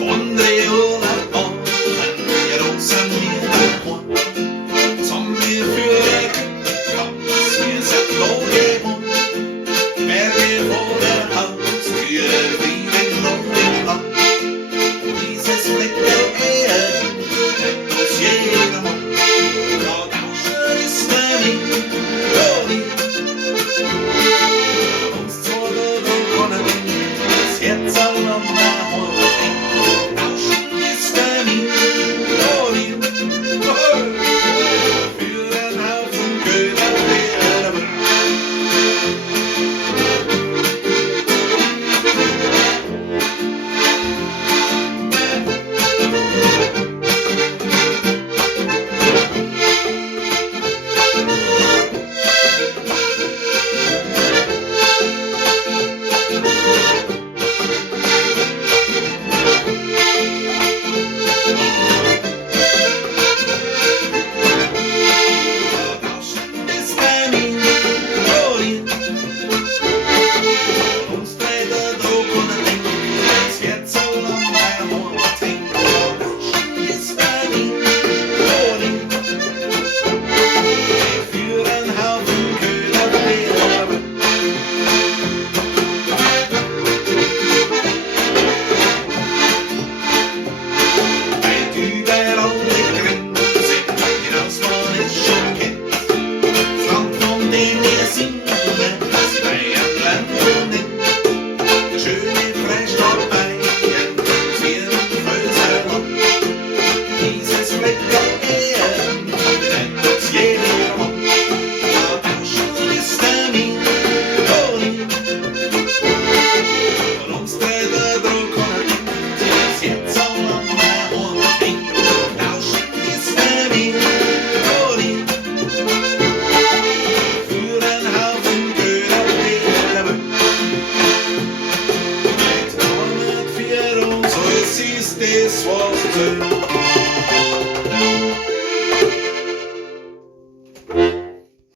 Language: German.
Andere Urlaub machen, wir unseren wir dahoam. Was haben wir für ein Glück gehabt, wir sind noch gewohnt. Berge vor der Haustür, Frieden und im Land. Dieses Fleckchen Erde kennt uns jedermann. Ja, Tauschen ist der Wind, oh Wind. Uns zwei Leute können das Herz an dahoam hängen. Tauschen ist der Wind, oh Wind. Für einen Haufen Köder der Welt. This was the